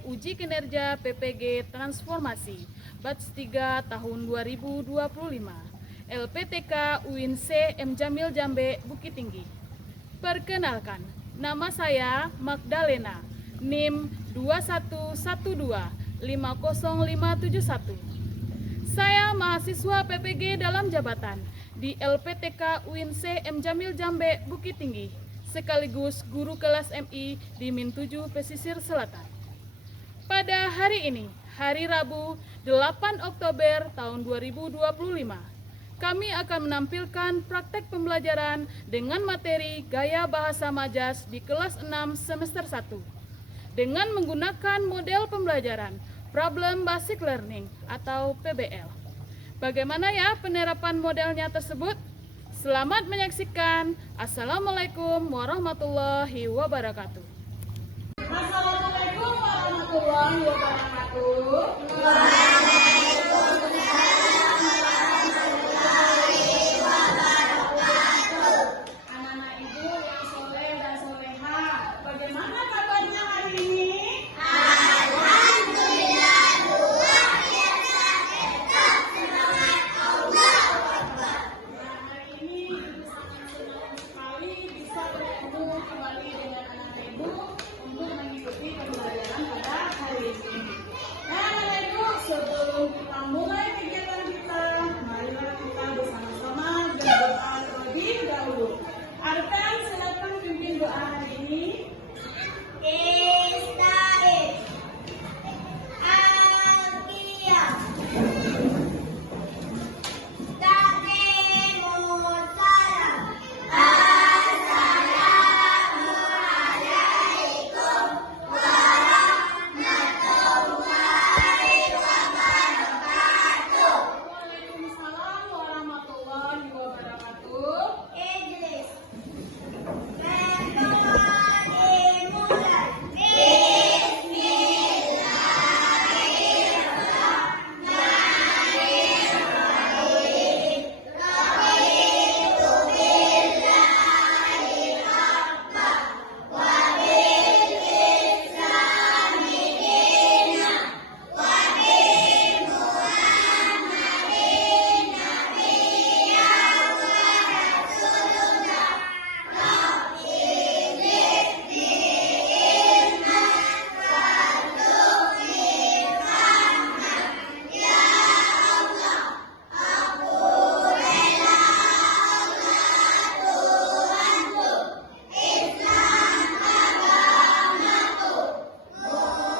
nilai uji kinerja PPG Transformasi Batch 3 tahun 2025 LPTK UIN C M Jamil Jambe Bukit Tinggi. Perkenalkan, nama saya Magdalena, NIM 2112-50571. Saya mahasiswa PPG dalam jabatan di LPTK UIN C M Jamil Jambe Bukit Tinggi, sekaligus guru kelas MI di Min 7 Pesisir Selatan. Pada hari ini, hari Rabu 8 Oktober tahun 2025, kami akan menampilkan praktek pembelajaran dengan materi Gaya Bahasa Majas di kelas 6 semester 1 dengan menggunakan model pembelajaran Problem Basic Learning atau PBL. Bagaimana ya penerapan modelnya tersebut? Selamat menyaksikan. Assalamualaikum warahmatullahi wabarakatuh. Assalamualaikum warahmatullahi wabarakatuh. Anak-anak ibu yang soleh dan soleha, bagaimana kabarnya hari ini? Alhamdulillah, luar biasa, tetap semangat Allah. Hari ini ibu sangat senang sekali bisa bertemu kembali dengan anak-anak ibu untuk mengikuti pembelajaran pada hari ini. Nah, anak ibu, sebelum kita mulai kegiatan kita, marilah kita bersama-sama berdoa terlebih dahulu. Arkan, silakan pimpin doa hari ini. Ista'id, Al-Qiyam, Taqimussalam, Assalamualaikum warahmatullahi wabarakatuh. Waalaikumsalam warahmatullahi wabarakatuh. Idris, pertemuan dimulai. Bismillahirrahmanirrahim. Raditu billahi rabba wa bil islami dina wa bi Muhammadin nabiyya wa rasulullah. Rabbi zidni ilman warzuqni fahman. Ya Allah, aku rela Allah Tuhanku, Islam agamaku,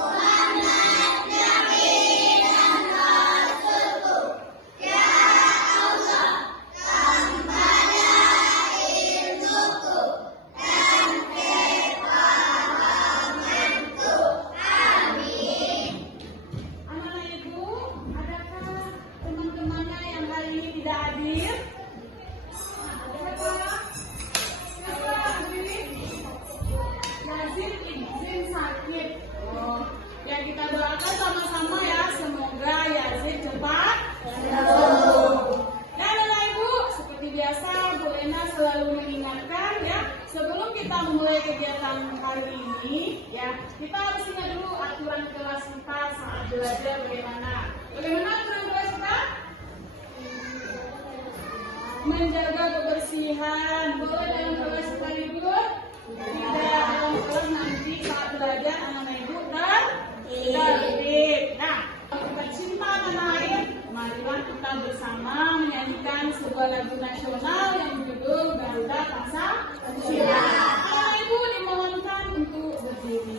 Muhammad Nabi dan Rasulku. Ya Allah, tambahlah ilmuku dan kepahamanku. Amin. Anak-anak ibu, adakah teman-temannya yang hari ini tidak hadir? Siapa? Siapa hadir? Yazid izin sakit. Oh, ya kita doakan sama-sama ya, semoga Yazid cepat sembuh. Ya anak-anak ibu, seperti biasa Bu Lena selalu mengingatkan ya, sebelum kita mulai kegiatan hari ini ya, kita harus ingat dulu aturan kelas kita saat belajar bagaimana. Bagaimana aturan kelas kita? Menjaga kebersihan. Boleh dalam kelas kita ribut? Tidak, dalam kelas nanti saat belajar anak-anak ibu dan tertib. Nah, kalau kita cinta tanah air, marilah kita bersama menyanyikan sebuah lagu nasional yang berjudul Garuda Pancasila. Anak ibu dimohonkan untuk berdiri.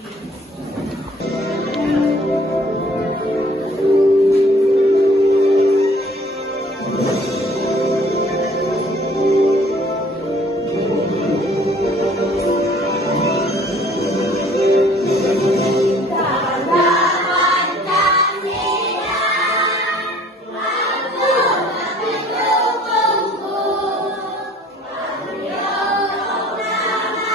Aku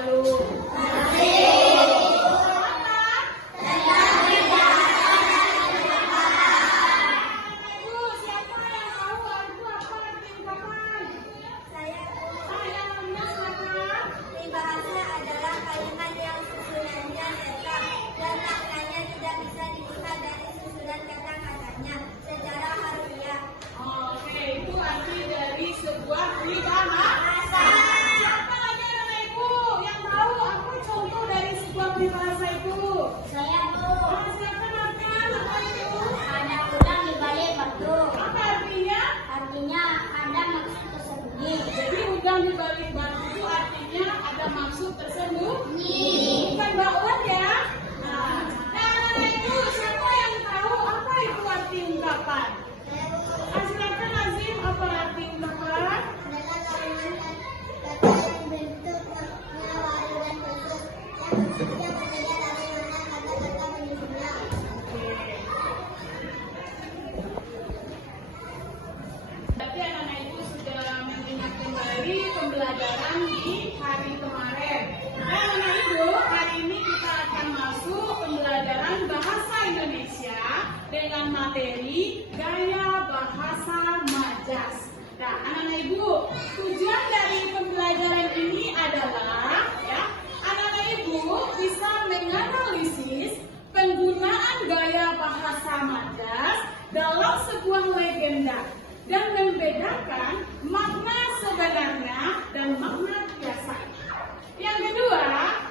selalu. Ibu, siapa yang tahu arti apa arti ungkapan? Saya Yang silakan. Peribahasa adalah kalimat yang susunannya lengkap dan maknanya tidak bisa dilihat dari susunan kata-katanya secara harfiah. Oke, itu arti dari sebuah peribahasa. Siapa lagi anak ibu yang tahu apa contoh dari sebuah peribahasa itu? Saya Silakan artinya apa itu? ada udang di balik batu. Apa artinya? Artinya ada maksud tersembunyi. Jadi udang di balik batu itu artinya ada maksud tersembunyi. Bukan bakwan ya. Nah, anak ibu siapa yang tahu apa itu arti ungkapan? Silakan Azim, apa arti ungkapan? Adalah kalimat kata yang bentuk makna warisan khusus yang berbeda dari mana kata-kata menyusunnya. Berarti anak-anak ibu sudah mendengar kembali pembelajaran di hari kemarin. Nah, anak ibu, hari ini kita akan masuk pembelajaran bahasa Indonesia dengan materi gaya bahasa majas. Nah, anak-anak ibu, tujuan dari pembelajaran ini adalah anak-anak ibu bisa menganalisis penggunaan gaya bahasa majas dalam sebuah legenda dan membedakan makna sebenarnya dan makna biasa. Yang kedua,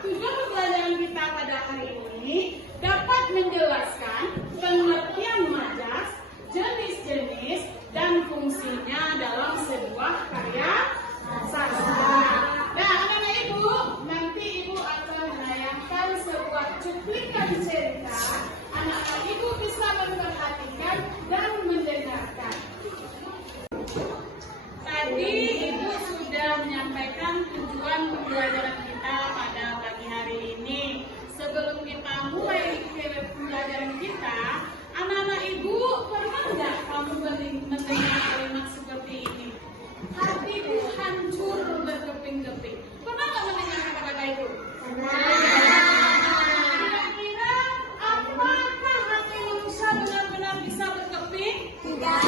tujuan pembelajaran kita pada hari ini dapat menjelaskan pengertian majas, jenis-jenis, dan fungsinya dalam sebuah karya sastra. Nah, anak-anak ibu, nanti ibu akan menayangkan sebuah cuplikan cerita. Anak-anak ibu bisa memperhatikan dan mendengarkan. Tadi ibu sudah menyampaikan tujuan pembelajaran kita pada pagi hari ini. Sebelum kita mulai pembelajaran kita, anak-anak ibu pernah nggak kamu mendengar kalimat seperti ini? Hatiku hancur berkeping-keping. Pernah nggak mendengar kata-kata itu? Kira-kira apakah hati manusia benar-benar bisa berkeping? Tidak.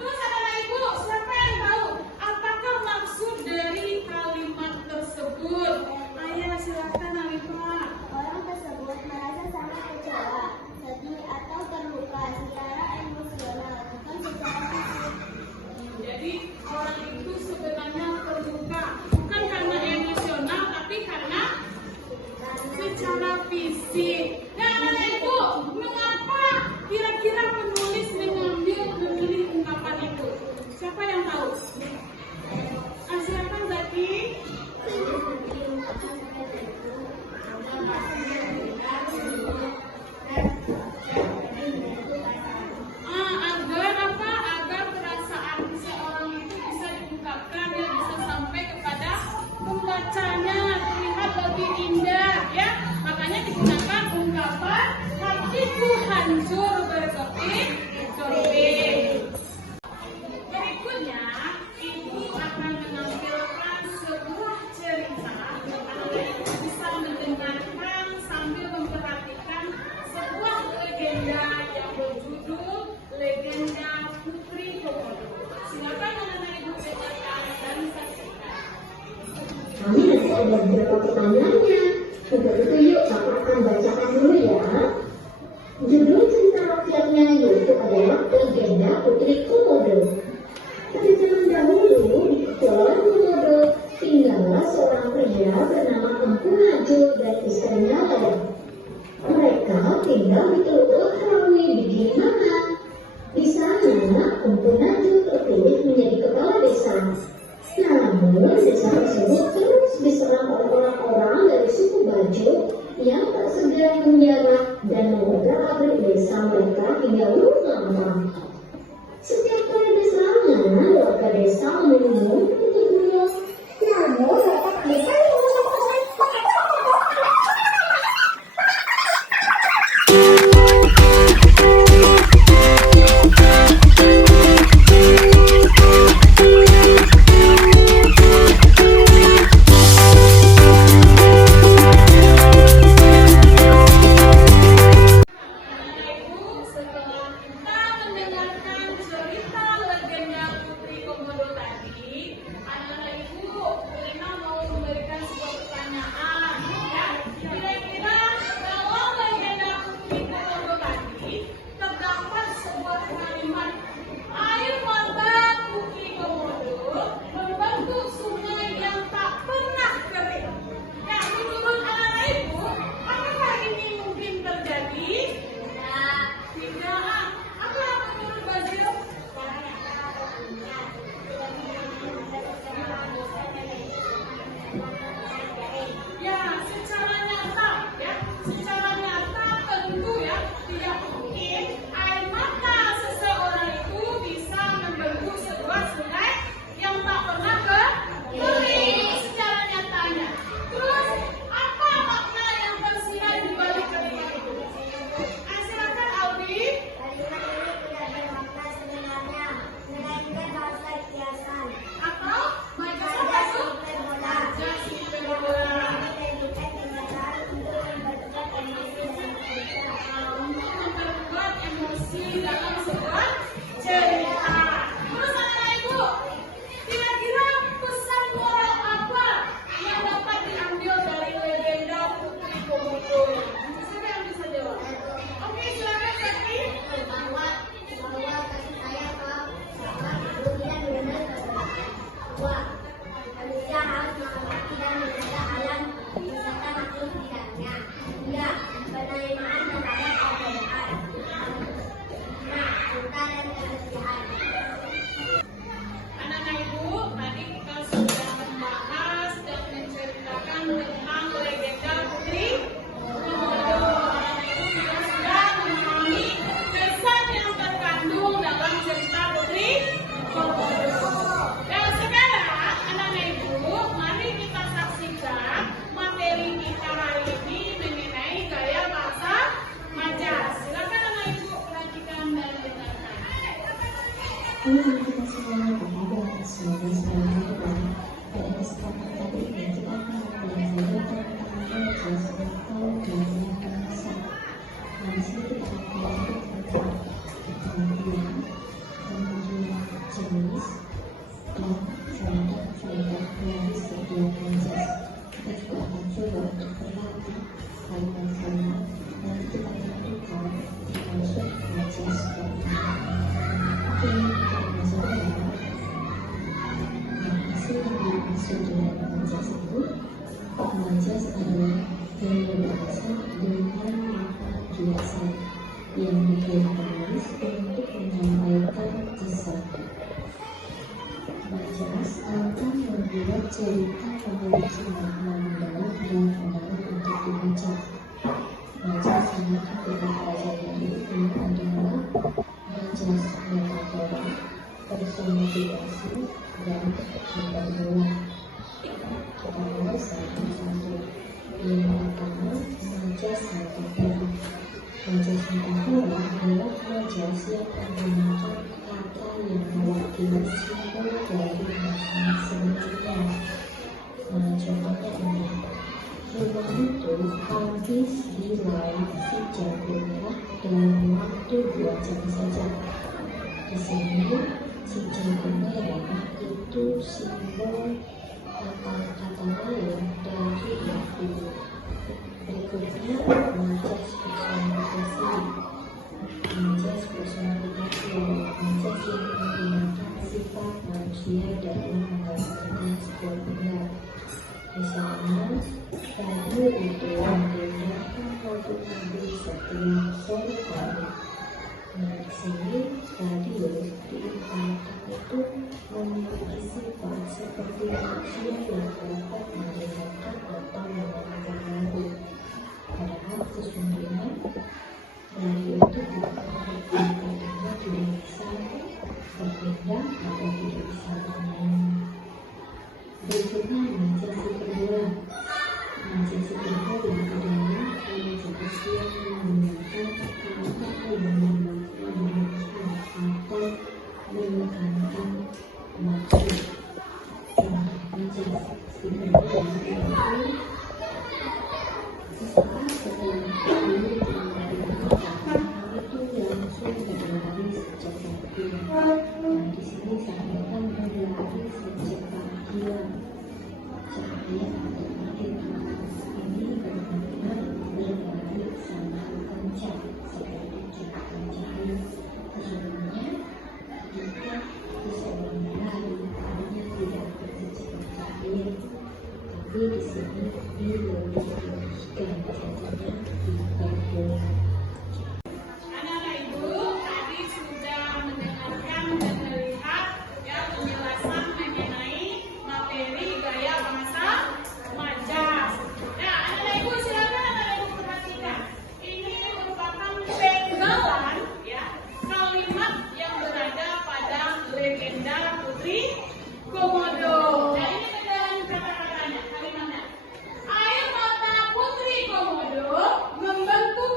Terus anak-anak ibu, siapa yang tahu apakah maksud dari kalimat tersebut? Ayah, silakan Alifah. Orang tersebut merasa sangat kecewa, sedih atau terluka secara emosional, bukan secara fisik. Jadi orang itu sebenarnya terluka bukan karena emosional tapi karena secara fisik. Nah, anak ibu, mengapa kira-kira penulis memilih ungkapan itu? Siapa yang tahu? Silakan Zaki. Agar apa? Agar perasaan seseorang itu bisa diungkapkan, ya, bisa sampai kepada pembacanya, terlihat lebih indah, ya. Makanya digunakan ungkapan hatiku hancur berkeping-keping. Berikutnya, ibu akan menampilkan sebuah cerita. Anak-anak bisa mendengarkan sambil memperhatikan sebuah legenda yang berjudul Legenda Putri Komodo. Silakan anak-anak ibu dengarkan dan saksikan. Kami masih ada beberapa pertanyaannya. Untuk itu yuk aku akan bacakan dulu ya. Judul cerita rakyatnya yaitu adalah Legenda Putri Komodo. Pada zaman dahulu di Kepulauan Komodo tinggallah seorang pria bernama Empu Najul dan istrinya Lada. Mereka tinggal di Teluk Rawi di Gilimanuk. Di sana Empu Najul terpilih menjadi kepala desa. Namun desa tersebut terus diserang oleh orang-orang dari suku Bajo yang tak segera menjaga dan mengobrak-abrik desa mereka hingga lama. Setiap kali diserang, warga desa menunggu untuk bunuh. Namun warga desa coba untuk berlatih kalimat-kalimat yang kita lakukan untuk membaca seperti ini. Oke, kita coba ya. Hasil yang dimaksud dengan mengajar itu, mengajar adalah yang berbahasa dengan makna biasa yang dikirim penulis untuk menyampaikan sesuatu. Majas akan membuat cerita memiliki makna mendalam dan menarik untuk dibaca. Majas yang kita pelajari ini adalah majas metafora, personifikasi, dan hiperbola. Kita mulai satu-satu. Yang pertama, majas metafora. Majas metafora adalah majas yang menggunakan kata yang mewakili simbol dari makna sebenarnya. Contohnya ini, rumah itu habis dilalap si jago merah dalam waktu 2 jam saja. Di sini, si jago merah itu simbol atau kata lain dari yang itu. Berikutnya, majas personifikasi. Majas personifikasi adalah majas yang menggunakan sifat manusia dalam menggambarkan sebuah benda. Misalnya, radio itu mendengarkan lagu-lagu setiap sore hari. Nah, di sini radio diumpamakan itu memiliki sifat seperti manusia yang dapat mendengarkan atau mendengarkan lagu. Padahal sesungguhnya radio itu kadang-kadang tidak bisa berpindah atau tidak bisa bernyanyi. Berikutnya majas hiperbola. Majas hiperbola adalah majas yang menggunakan kata yang memiliki atau menekankan maksud. Majas hiperbola itu sesaat setelah ini dikatakan itu langsung berlari secepat kilat. Nah, di sini saya akan berlari secepat kilat. Cahaya atau magnetik ini bermakna berlari sangat kencang seperti kilat cahaya. Sesungguhnya jika seseorang berlari hanya tidak secepat cahaya, tapi di sini dilebihkan jadinya hiperbola. Anak-anak Ibu tadi sudah mendengarkan dan melihat penjelasan mengenai materi gaya bahasa majas. Nah, anak-anak Ibu silakan anak-anak Ibu perhatikan. Ini merupakan pegangan kalimat yang berada pada legenda Putri Komodo. Nah, ini pegangan kata-katanya, kalimatnya. Air mata Putri Komodo membentuk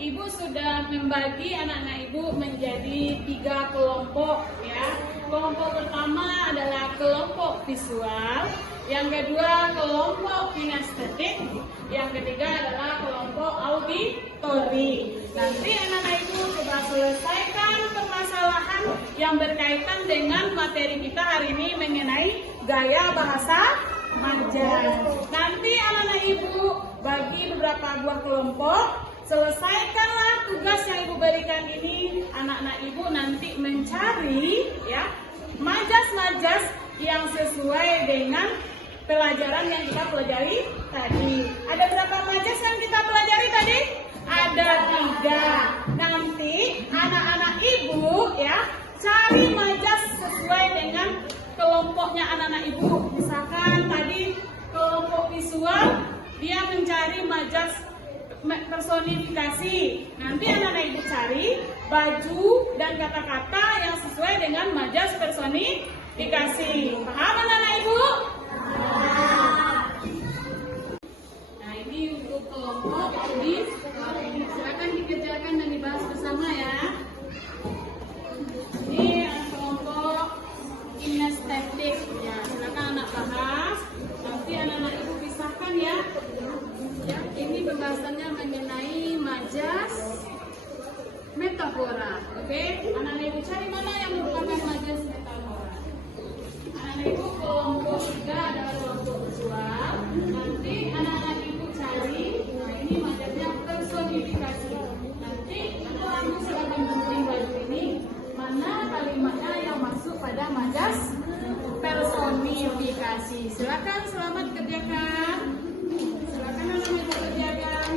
Ibu sudah membagi anak-anak Ibu menjadi 3 kelompok ya. Kelompok pertama adalah kelompok visual, yang kedua kelompok kinestetik, yang ketiga adalah kelompok auditori. Nanti anak-anak Ibu coba selesaikan permasalahan yang berkaitan dengan materi kita hari ini mengenai gaya bahasa majas. Nanti anak-anak Ibu bagi beberapa buah kelompok, selesaikanlah tugas yang Ibu berikan ini. Anak-anak Ibu nanti mencari ya majas-majas yang sesuai dengan pelajaran yang kita pelajari tadi. Ada berapa majas yang kita pelajari tadi? Ada 3. Nanti anak-anak Ibu ya cari majas sesuai dengan kelompoknya anak-anak Ibu. Misalkan tadi kelompok visual, dia mencari majas personifikasi. Nanti anak-anak Ibu cari baju dan kata-kata yang sesuai dengan majas personifikasi. Paham anak-anak Ibu? Nah, ini untuk kelompok audis. Silakan dikerjakan dan dibahas bersama ya. Ini kelompok kinestetik. Ya, silakan anak bahas. Nanti anak-anak Ibu pisahkan ya. Ya, ini pembahasannya mengenai majas metafora. Oke, anak-anak Ibu cari mana yang merupakan majas metafora. Anak-anak Ibu kelompok 3 adalah kelompok visual. Nanti anak-anak Ibu cari, nah ini majasnya personifikasi. Nanti anak-anak Ibu silakan bentuk baju ini, mana kalimatnya yang masuk pada majas personifikasi. Silakan, selamat kerjakan. Silakan anak-anak Ibu kerjakan.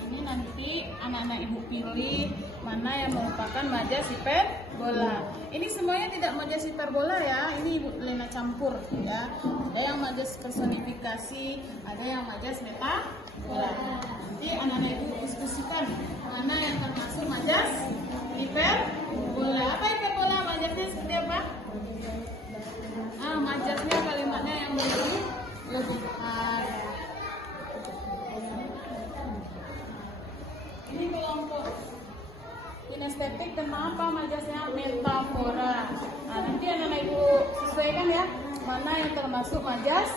Ini nanti anak-anak Ibu pilih mana yang merupakan majas hiperbola. Ini semuanya tidak majas hiperbola ya. Ini Ibu Lena campur ya. Ada yang majas personifikasi, ada yang majas metabola. Nanti anak-anak Ibu diskusikan mana yang termasuk majas hiperbola. Apa hiperbola? Majasnya seperti apa? Majasnya kalimatnya yang berlebihan. Ini kelompok kinestetik, kenapa majasnya metafora? Nah, nanti anak-anak Ibu sesuaikan ya, mana yang termasuk majas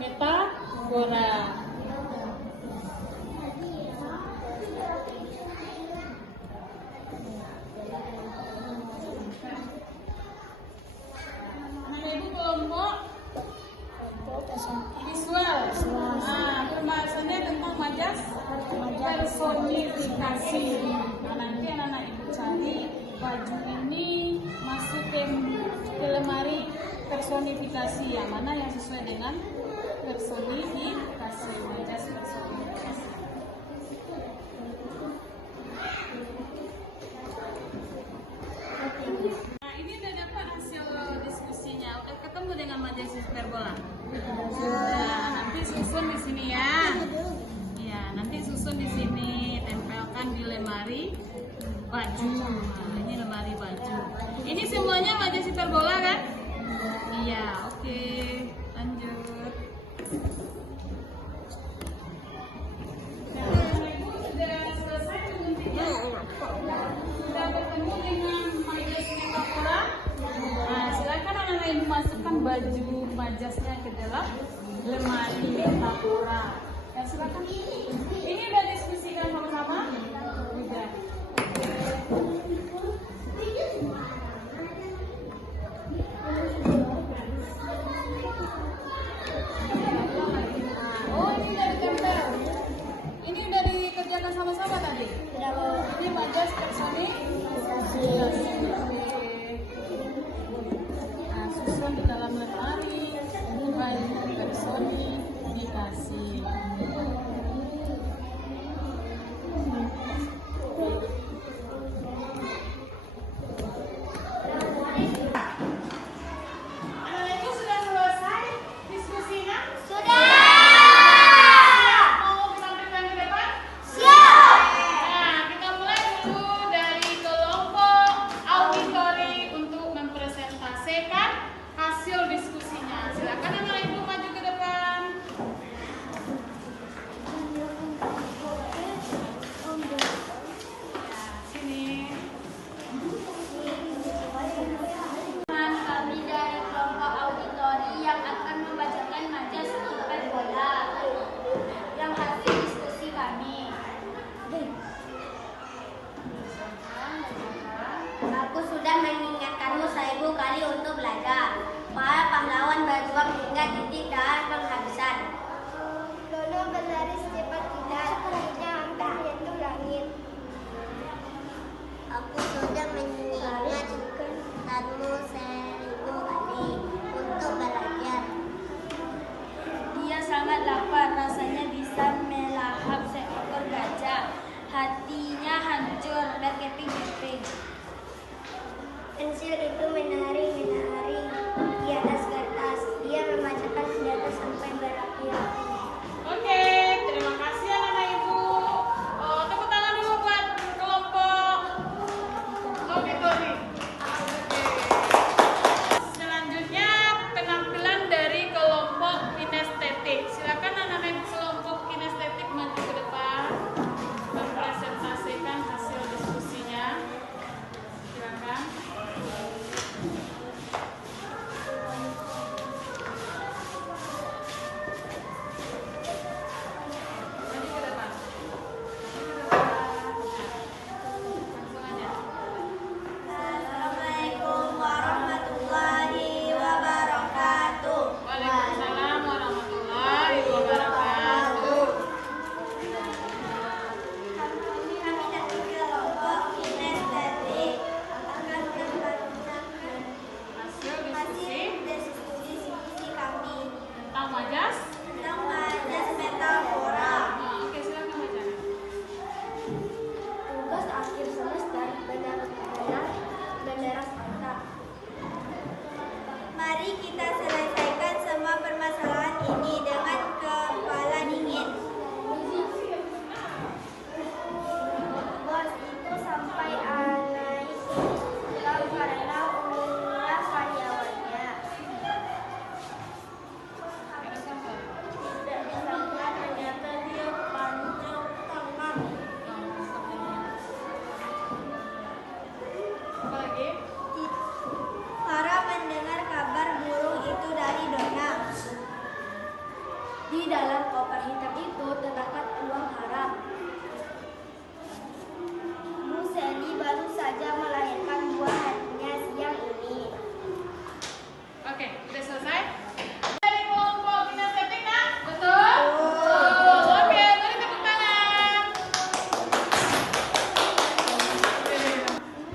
metafora. Anak-anak Ibu kelompok visual. Pembahasannya tentang majas personifikasi. Nah, nanti anak-anak Ibu cari baju ini masukin ke lemari personifikasi, yang mana yang sesuai dengan personifikasi, majas personifikasi. Nah, ini udah dapat hasil diskusinya. Udah ketemu dengan majas hiperbola. Nah, nanti susun di sini ya. Ya, nanti susun di sini, tempelkan di lemari baju. Nah, ini lemari baju. Ini semuanya majas hiperbola kan? Iya, oke. Lanjut. Sudah selesai menguntingnya? Sudah bertemu dengan majas metafora? Nah, silakan anak-anak Ibu masukkan baju majasnya ke dalam lemari metafora. Ya, silakan. Ini udah diskusikan sama-sama? Udah. Oh, ini udah ditempel. Ini udah dikerjakan sama-sama tadi? Ini majas personifikasi. Nah, susun di dalam lemari baju personifikasi. 1000 kali untuk belajar. Para pahlawan berjuang hingga titik darah penghabisan. Dono berlari secepat kilat, sepertinya hampir menyentuh langit. Aku sudah mengingatkanmu 1000 kali untuk belajar. Dia sangat lapar, rasanya bisa melahap seekor gajah. Hatinya hancur dan keping-keping. Pensil itu menari di atas kertas. Dia membacakan senjata sampai berapi-api. Oke, terima kasih anak-anak ibu. Tepuk tangan dulu buat kelompok auditori. Selanjutnya penampilan dari kelompok kinestetik. Silakan anak-anak ibu kelompok kinestetik maju ke depan mempresentasikan hasil diskusinya. Silakan. Assalamualaikum warahmatullahi wabarakatuh. Waalaikumsalam warahmatullahi wabarakatuh. Kami dari kelompok kinestetik akan membacakan Hasil hasil diskusi diskusi kami tentang majas. tentang majas metafora. Oke, silakan baca. Tugas akhir semester benar-benar bendera Sparta. Mari kita selesaikan semua permasalahan ini dengan kepala dingin. Bos, itu sampai aneh karena umumnya karyawannya. Tidak disangka ternyata dia panjang tangan. Apa lagi? Para mendengar kabar burung itu dari Dona. Di dalam koper hitam itu terdapat uang haram. Bu Seli baru saja melahirkan buah hatinya siang ini. Oke, udah selesai? Dari kelompok kinestetik kan? Betul? Oke, mari tepuk tangan.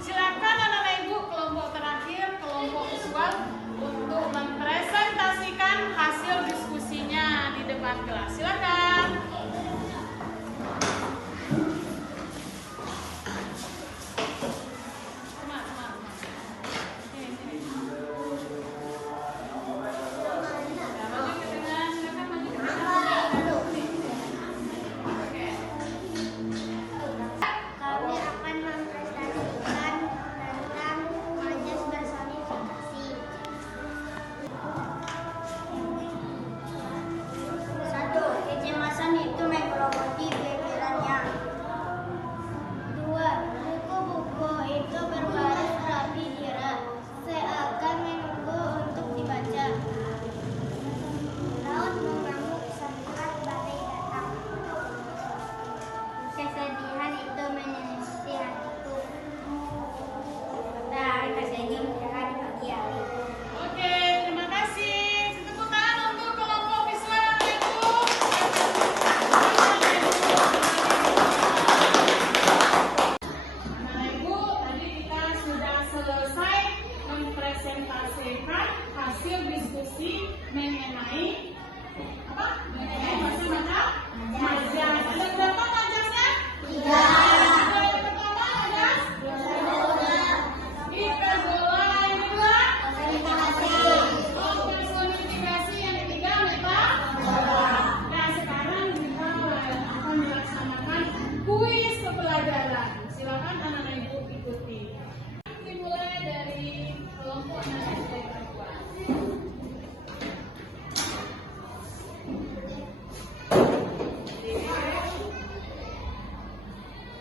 Silakan anak-anak ibu kelompok terakhir, kelompok visual untuk mempresentasikan hasil diskusinya di depan kelas. Silakan. Sini. Ya, maju ke tengah, silakan maju ke tengah. Oke. Kami akan mempresentasikan tentang majas personifikasi. 1. Kecemasan itu menggerogoti pikirannya. 2. Buku-buku itu berbaris rapi di rak, seakan menunggu untuk dibaca. Laut mengamuk saat badai datang. Kesedihan itu menyelimuti hatiku. Nah, kesedihan menjerat di pagi hari. Oke, terima kasih. Tepuk tangan untuk kelompok visual anak ibu. Anak ibu, tadi kita sudah selesai mempresentasikan hasil diskusi mengenai apa? Mengenai majas. Ada berapa majasnya? 3. Yang pertama majas? Hiperbola. Yang kedua? Personifikasi. Yang ketiga metafora. Nah, sekarang kita akan melaksanakan kuis pembelajaran. Silakan anak-anak ibu ikuti. Dimulai dari kelompok anak SD perempuan.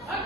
Oke.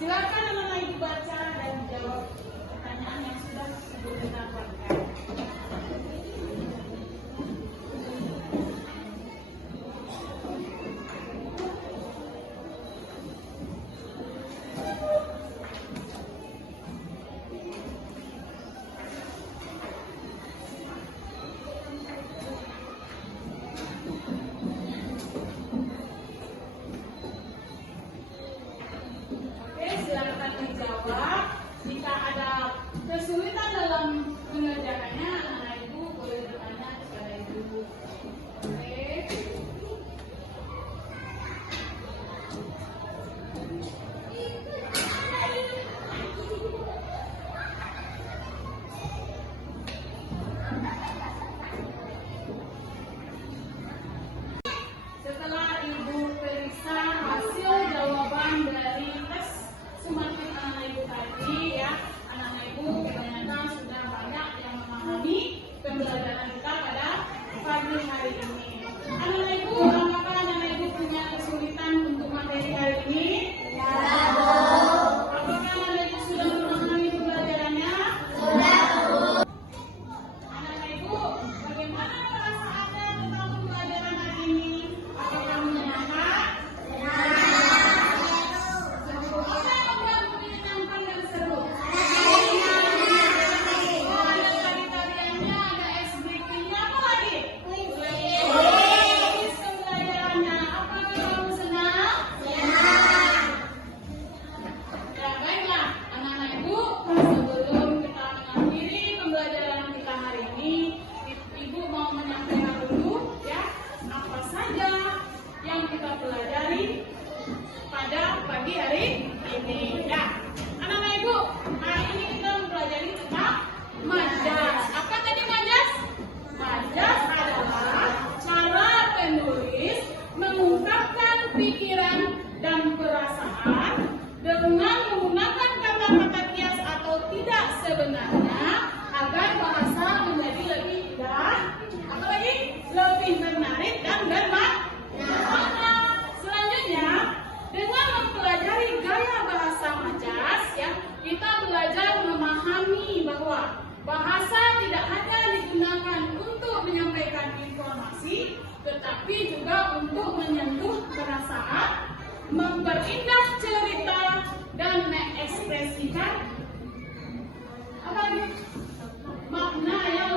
Silakan anak-anak ibu baca dan jawab pertanyaan yang sudah ibu dapatkan. Silakan menjawab. Jika ada kesulitan dalam mengerjakannya, anak-anak ibu boleh bertanya kepada ibu. Oke. Setelah ibu periksa hasil jawaban dari tes semakin anak-anak ibu tadi ya, anak-anak ibu kebanyakan sudah banyak yang memahami pembelajaran kita pada pagi hari ini. Anak-anak ibu, apakah anak-anak ibu punya kesulitan untuk materi hari ini? Apakah anak-anak ibu sudah memahami pembelajarannya? Anak-anak ibu, bagaimana perasaannya tentang pembelajaran hari ini? Apakah menyenangkan? Pelajari pada pagi hari ini ya. Anak-anak ibu, hari ini kita mempelajari tentang majas. Apa tadi majas? Majas adalah cara penulis mengungkapkan pikiran dan perasaan dengan menggunakan kata-kata kias atau tidak sebenarnya agar bahasa menjadi lebih indah, apalagi lebih menarik dan bermakna. Selanjutnya, dengan mempelajari gaya bahasa majas, ya, kita belajar memahami bahwa bahasa tidak hanya digunakan untuk menyampaikan informasi, tetapi juga untuk menyentuh perasaan, memperindah cerita, dan mengekspresikan makna yang